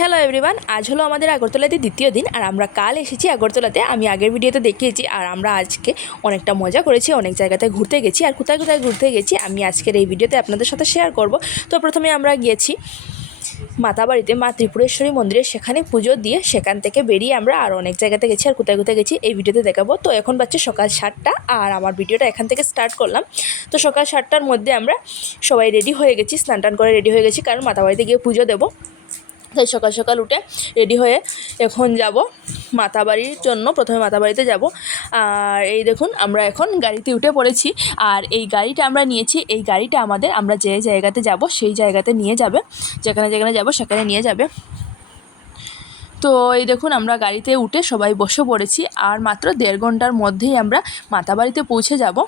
Hello everyone, আজ হলো আমাদের আগরতলাতে দ্বিতীয় দিন আর আমরা কাল এসেছি আগরতলাতে। আমি আগের ভিডিওতে দেখিয়েছি আর আমরা আজকে অনেকটা মজা করেছি, অনেক জায়গাতে ঘুরতে গেছি। আর কোথায় কোথায় ঘুরতে গেছি আমি আজকের এই ভিডিওতে আপনাদের সাথে শেয়ার করব। তো প্রথমে আমরা গিয়েছি মাতাবাড়িতে, মা ত্রিপুরেশ্বরী মন্দিরে, সেখানে পুজো দিয়ে সেখান থেকে বেরিয়ে আমরা আরও অনেক জায়গাতে গেছি। আর কোথায় কোথায় গেছি এই ভিডিওতে দেখাবো। তো এখন বাচ্চা সকাল 7টা আর আমার ভিডিওটা এখান থেকে স্টার্ট করলাম। তো সকাল 7টার মধ্যে আমরা সবাই রেডি হয়ে গেছি, স্নান টান করে রেডি হয়ে গেছি, কারণ মাতাবাড়িতে গিয়ে পুজো দেবো। তাই সকাল সকাল উঠে রেডি হয়ে এখন যাব মাতাবাড়ির জন্য। প্রথমে মাতাবাড়িতে যাব। আর এই দেখুন আমরা এখন গাড়িতে উঠে পড়েছি। আর এই গাড়িটা আমরা নিয়েছি, এই গাড়িটা আমরা যে জায়গাতে যাব সেই জায়গাতে নিয়ে যাবে, যেখানে যেখানে যাব সেখানে নিয়ে যাবে। তো এই দেখুন আমরা গাড়িতে উঠে সবাই বসে পড়েছি। আর মাত্র 1.5 ঘন্টার মধ্যেই আমরা মাতাবাড়িতে পৌঁছে যাব।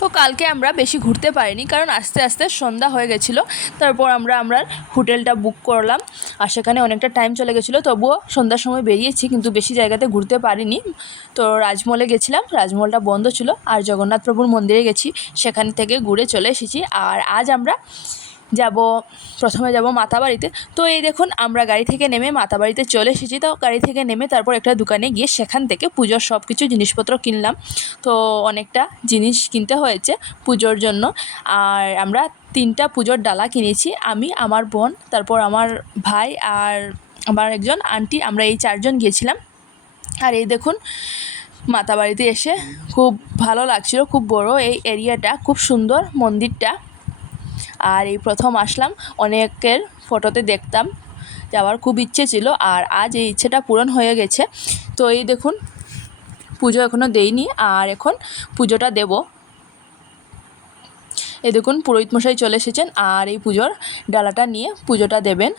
তো কালকে আমরা বেশি ঘুরতে পারিনি, কারণ আস্তে আস্তে সন্ধ্যা হয়ে গেছিলো। তারপর আমরা হোটেলটা বুক করলাম আর সেখানে অনেকটা টাইম চলে গেছিলো। তবুও সন্ধ্যার সময় বেরিয়েছি, কিন্তু বেশি জায়গাতে ঘুরতে পারিনি। তো রাজমহলে গেছিলাম, রাজমহলটা বন্ধ ছিল। আর জগন্নাথ প্রভুর মন্দিরে গেছি, সেখান থেকে ঘুরে চলে এসেছি। আর আজ আমরা প্রথমে যাব মাতাবাড়িতে। তো এই দেখুন আমরা গাড়ি থেকে নেমে মাতাবাড়িতে চলে এসেছি। তো গাড়ি থেকে নেমে তারপর একটা দোকানে গিয়ে সেখান থেকে পুজোর সব কিছু জিনিসপত্র কিনলাম। তো অনেকটা জিনিস কিনতে হয়েছে পুজোর জন্য। আর আমরা 3টা পুজোর ডালা কিনেছি, আমি, আমার বোন, তারপর আমার ভাই আর আমার একজন আন্টি, আমরা এই 4 জন গিয়েছিলাম। আর এই দেখুন মাতাবাড়িতে এসে খুব ভালো লাগছিল, খুব বড় এই এরিয়াটা, খুব সুন্দর মন্দিরটা। আর এই প্রথম আসলাম, অনেকের ফটোতে দেখতাম, যাওয়ার খুব ইচ্ছে ছিল। আর আজ এই ইচ্ছেটা পূরণ হয়ে গেছে। তো এই দেখুন পুজো এখনও দেইনি, আর এখন পুজোটা দেব। এই দেখুন পুরোহিত মশাই চলে এসেছেন আর এই পুজোর ডালাটা নিয়ে পুজোটা দেবেন।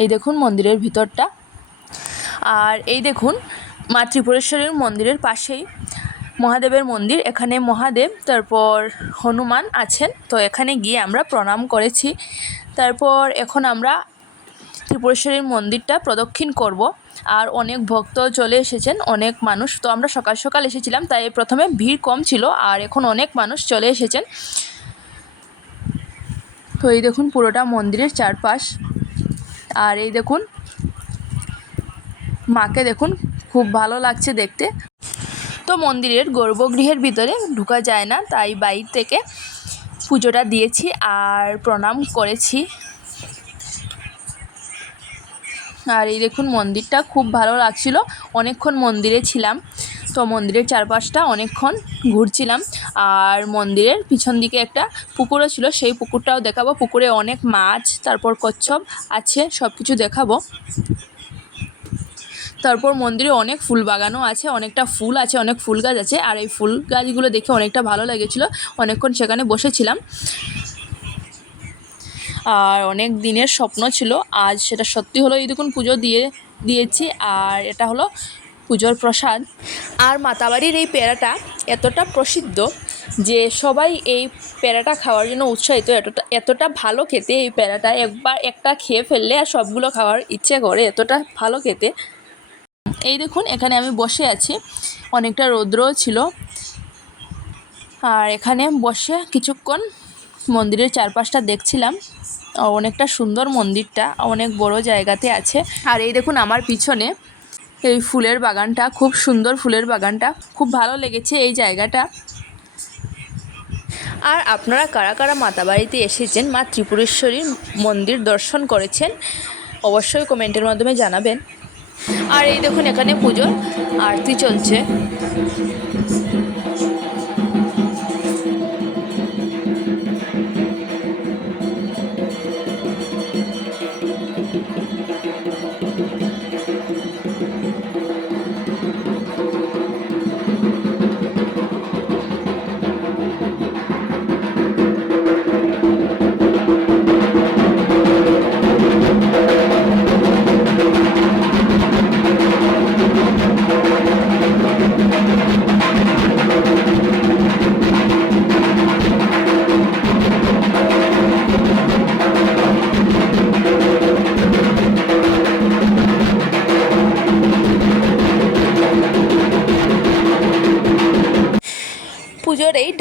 এই দেখুন মন্দিরের ভিতরটা। আর এই দেখুন মা ত্রিপুরেশ্বরীর মন্দিরের পাশেই মহাদেবের মন্দির। এখানে মহাদেব, তারপর হনুমান আছেন। তো এখানে গিয়ে আমরা প্রণাম করেছি। তারপর এখন আমরা ত্রিপুরেশ্বরীর মন্দিরটা প্রদক্ষিণ করব। আর অনেক ভক্ত চলে এসেছেন, অনেক মানুষ। তো আমরা সকাল সকাল এসেছিলাম, তাই প্রথমে ভিড় কম ছিল, আর এখন অনেক মানুষ চলে এসেছেন। তো এই দেখুন পুরোটা মন্দিরের চারপাশ। আর এই দেখুন মাকে দেখুন, খুব ভালো লাগছে দেখতে। তো মন্দিরের গর্ভগৃহের ভিতরে ঢোকা যায় না, তাই বাইরে থেকে পুজোটা দিয়েছি আর প্রণাম করেছি। আর এই দেখুন মন্দিরটা খুব ভালো লাগছিল, অনেকক্ষণ মন্দিরে ছিলাম। তো মন্দিরের চারপাশটা অনেকক্ষণ ঘুরছিলাম। আর মন্দিরের পিছন দিকে একটা পুকুরও ছিল, সেই পুকুরটাও দেখাবো। পুকুরে অনেক মাছ, তারপর কচ্ছপ আছে, সব কিছু দেখাবো। তারপর মন্দিরে অনেক ফুল বাগানও আছে, অনেকটা ফুল আছে, অনেক ফুল গাছ আছে। আর এই ফুল গাছগুলো দেখে অনেকটা ভালো লেগেছিলো, অনেকক্ষণ সেখানে বসেছিলাম। আর অনেক দিনের স্বপ্ন ছিল, আজ সেটা সত্যি হলো। এই দেখুন পুজো দিয়েছি আর এটা হলো পুজোর প্রসাদ। আর মাতাবাড়ির এই পেয়ারাটা এতটা প্রসিদ্ধ যে সবাই এই পেয়ারাটা খাওয়ার জন্য উৎসাহিত। এতটা ভালো খেতে এই পেয়ারাটা, একবার একটা খেয়ে ফেললে আর সবগুলো খাওয়ার ইচ্ছে করে, এতটা ভালো খেতে। এই দেখুন এখানে আমি বসে আছি, অনেকটা রৌদ্রও ছিল। আর এখানে বসে কিছুক্ষণ মন্দিরের চারপাশটা দেখছিলাম। অনেকটা সুন্দর মন্দিরটা, অনেক বড় জায়গাতে আছে। আর এই দেখুন আমার পিছনে এই ফুলের বাগানটা, খুব সুন্দর ফুলের বাগানটা, খুব ভালো লেগেছে এই জায়গাটা। আর আপনারা কারা কারা মাতাবাড়িতে এসেছেন, মা ত্রিপুরেশ্বরীর মন্দির দর্শন করেছেন, অবশ্যই কমেন্টের মাধ্যমে জানাবেন। আর এই দেখুন এখানে পুজোর আরতি চলছে।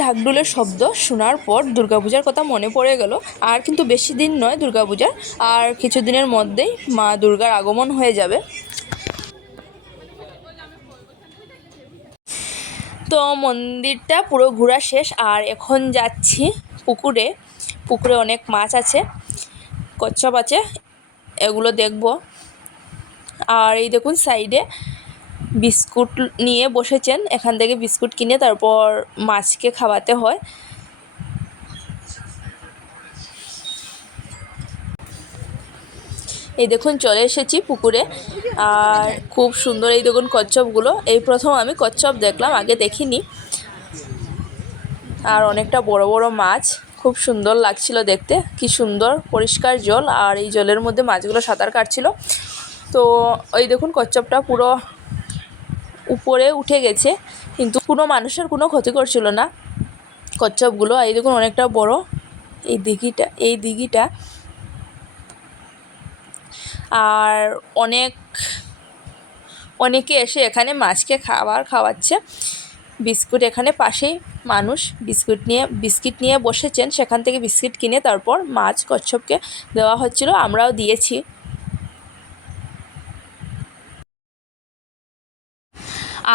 ঢাকঢোলের শব্দ শোনার পর দুর্গাপূজার কথা মনে পড়ে গেল। আর কিন্তু বেশি দিন নয় দুর্গাপূজার, আর কিছুদিনের মধ্যেই মা দুর্গার আগমন হয়ে যাবে। তো মন্দিরটা পুরো ঘোরা শেষ, আর এখন যাচ্ছি পুকুরে। পুকুরে অনেক মাছ আছে, কচ্ছপ আছে, এগুলো দেখব। আর এই দেখুন সাইডে বিস্কুট নিয়ে বসেছেন, এখান থেকে বিস্কুট কিনে তারপর মাছকে খাওয়াতে হয়। এই দেখুন চলে এসেছি পুকুরে, আর খুব সুন্দর এই দেখুন কচ্ছপগুলো। এই প্রথম আমি কচ্ছপ দেখলাম, আগে দেখিনি। আর অনেকটা বড় বড় মাছ, খুব সুন্দর লাগছিল দেখতে, কি সুন্দর পরিষ্কার জল, আর এই জলের মধ্যে মাছগুলো সাঁতার কাটছিল। তো ওই দেখুন কচ্ছপটা পুরো উপরে উঠে গেছে, কিন্তু কোনো মানুষের কোনো ক্ষতি করছিল না কচ্ছপগুলো। এই দেখুন অনেকটা বড় এই দিঘিটা আর অনেকে এসে এখানে মাছকে খাওয়াচ্ছে। বিস্কুট এখানে পাশেই মানুষ বিস্কিট নিয়ে বসেছেন, সেখান থেকে বিস্কিট কিনে তারপর মাছ কচ্ছপকে দেওয়া হচ্ছিল, আমরাও দিয়েছি।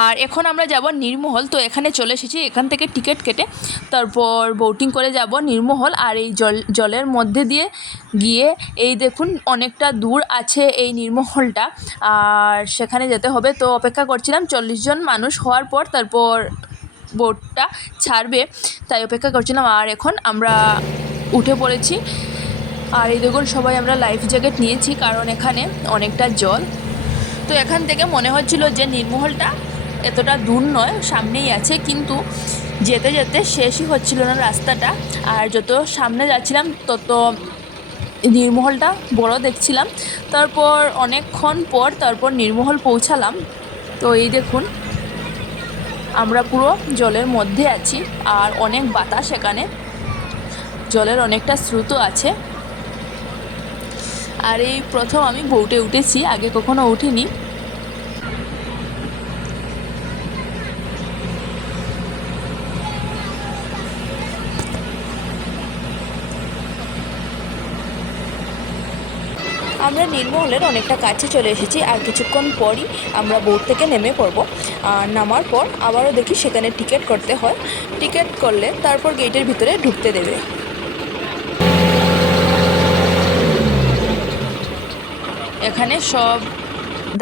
আর এখন আমরা যাব নীরমহল। তো এখানে চলে এসেছি, এখান থেকে টিকিট কেটে তারপর বোটিং করে যাব নীরমহল। আর এই জলের মধ্যে দিয়ে গিয়ে এই দেখুন অনেকটা দূর আছে এই নীরমহলটা, আর সেখানে যেতে হবে। তো অপেক্ষা করছিলাম 40 জন মানুষ হওয়ার পর তারপর বোটটা ছাড়বে, তাই অপেক্ষা করছিলাম। আর এখন আমরা উঠে পড়েছি, আর এই দেখুন সবাই আমরা লাইফ জ্যাকেট নিয়েছি, কারণ এখানে অনেকটা জল। তো এখান থেকে মনে হচ্ছিল যে নীরমহলটা এতটা দূর নয়, সামনেই আছে, কিন্তু যেতে যেতে শেষই হচ্ছিল না রাস্তাটা। আর যত সামনে যাচ্ছিলাম তত নীরমহলটা বড় দেখছিলাম। তারপর অনেকক্ষণ পর তারপর নীরমহল পৌঁছালাম। তো এই দেখুন আমরা পুরো জলের মধ্যে আছি, আর অনেক বাতাস, এখানে জলের অনেকটা স্রোতও আছে। আর এই প্রথম আমি বোটে উঠেছি, আগে কখনো উঠিনি। আমরা নীরমহলের অনেকটা কাছে চলে এসেছি, আর কিছুক্ষণ পরই আমরা বোট থেকে নেমে পড়ব। আর নামার পর আবারও দেখি সেখানে টিকিট করতে হয়, টিকিট করলে তারপর গেটের ভিতরে ঢুকতে দেবে। এখানে সব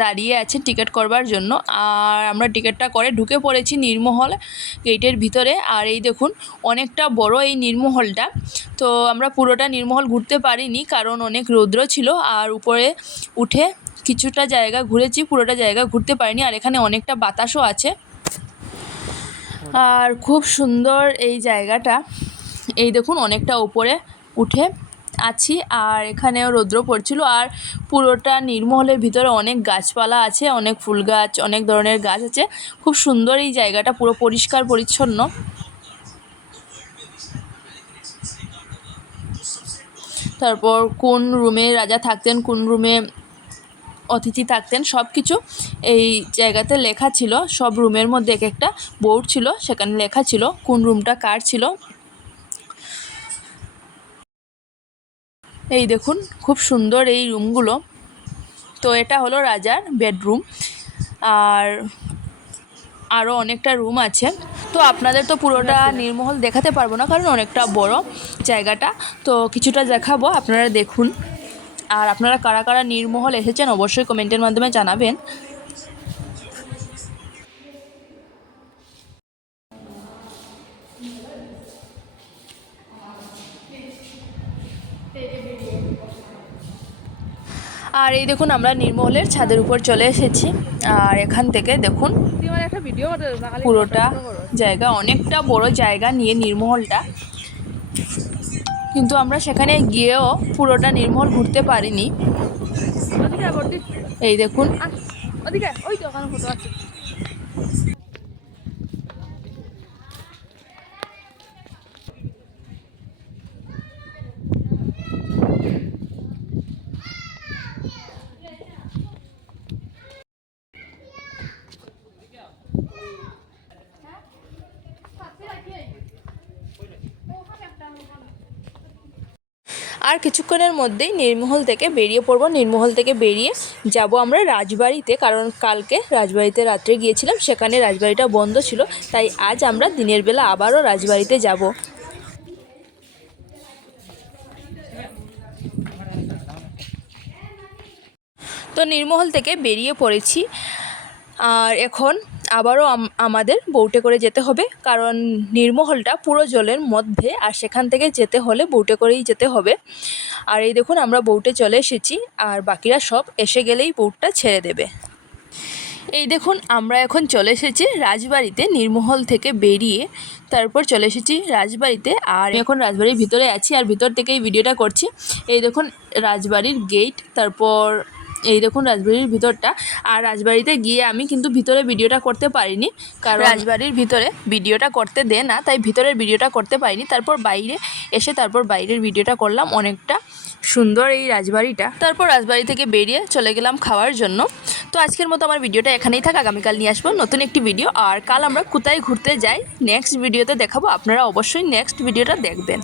দাঁড়িয়ে আছে টিকিট করবার জন্য, আর আমরা টিকিটটা করে ঢুকে পড়েছি নীরমহল গেটের ভিতরে। আর এই দেখুন অনেকটা বড় এই নীরমহলটা। তো আমরা পুরোটা নীরমহল ঘুরতে পারিনি, কারণ অনেক রৌদ্র ছিল, আর উপরে উঠে কিছুটা জায়গা ঘুরেছি, পুরোটা জায়গা ঘুরতে পারিনি। আর এখানে অনেকটা বাতাসও আছে, আর খুব সুন্দর এই জায়গাটা। এই দেখুন অনেকটা উপরে উঠে আছি, আর এখানেও রৌদ্র পড়ছিল। আর পুরোটা নীরমহলের ভিতরে অনেক গাছপালা আছে, অনেক ফুল গাছ, অনেক ধরনের গাছ আছে। খুব সুন্দর এই জায়গাটা, পুরো পরিষ্কার পরিচ্ছন্ন। তারপর কোন রুমে রাজা থাকতেন, কোন রুমে অতিথি থাকতেন, সব কিছু এই জায়গাতে লেখা ছিল। সব রুমের মধ্যে এক একটা বোর্ড ছিল, সেখানে লেখা ছিল কোন রুমটা কার ছিল। এই দেখুন খুব সুন্দর এই রুমগুলো। তো এটা হলো রাজার বেডরুম, আর আরও অনেকটা রুম আছে। তো আপনাদের তো পুরোটা নীরমহল দেখাতে পারবো না, কারণ অনেকটা বড় জায়গাটা। তো কিছুটা দেখাবো, আপনারা দেখুন। আর আপনারা কারা কারা নীরমহল এসেছেন অবশ্যই কমেন্টের মাধ্যমে জানাবেন। আর এই দেখুন আমরা নীরমহলের ছাদের উপর চলে এসেছি, আর এখান থেকে দেখুন পুরোটা জায়গা, অনেকটা বড় জায়গা নিয়ে নীরমহলটা, কিন্তু আমরা সেখানে গিয়েও পুরোটা নীরমহল ঘুরতে পারিনি। এই দেখুন আর কিছুক্ষণের মধ্যেই নীরমহল থেকে বেরিয়ে পড়ব। নীরমহল থেকে বেরিয়ে যাব আমরা রাজবাড়িতে, কারণ কালকে রাজবাড়িতে রাত্রে গিয়েছিলাম, সেখানে রাজবাড়িটা বন্ধ ছিল, তাই আজ আমরা দিনের বেলা আবারও রাজবাড়িতে যাব। তো নীরমহল থেকে বেরিয়ে পড়েছি, আর এখন আবারও আমাদের বোটে করে যেতে হবে, কারণ নীরমহলটা পুরো জলের মধ্যে, আর সেখান থেকে যেতে হলে বোটে করেই যেতে হবে। আর এই দেখুন আমরা বোটে চলে এসেছি, আর বাকিরা সব এসে গেলেই বোটটা ছেড়ে দেবে। এই দেখুন আমরা এখন চলে এসেছি রাজবাড়িতে, নীরমহল থেকে বেরিয়ে তারপর চলে এসেছি রাজবাড়িতে। আর এখন রাজবাড়ির ভিতরে আছি, আর ভিতর থেকে এই ভিডিওটা করছি। এই দেখুন রাজবাড়ির গেট, তারপর এই দেখুন রাজবাড়ির ভিতরটা। আর রাজবাড়িতে গিয়ে আমি কিন্তু ভিতরে ভিডিওটা করতে পারিনি, কারণ রাজবাড়ির ভিতরে ভিডিওটা করতে দেয় না, তাই ভিতরের ভিডিওটা করতে পারিনি। তারপর বাইরে এসে তারপর বাইরের ভিডিওটা করলাম। অনেকটা সুন্দর এই রাজবাড়িটা। তারপর রাজবাড়ি থেকে বেরিয়ে চলে গেলাম খাওয়ার জন্য। তো আজকের মতো আমার ভিডিওটা এখানেই থাক, আগামীকাল নিয়ে আসবো নতুন একটি ভিডিও। আর কাল আমরা কোথায় ঘুরতে যাই নেক্সট ভিডিওতে দেখাবো, আপনারা অবশ্যই নেক্সট ভিডিওটা দেখবেন।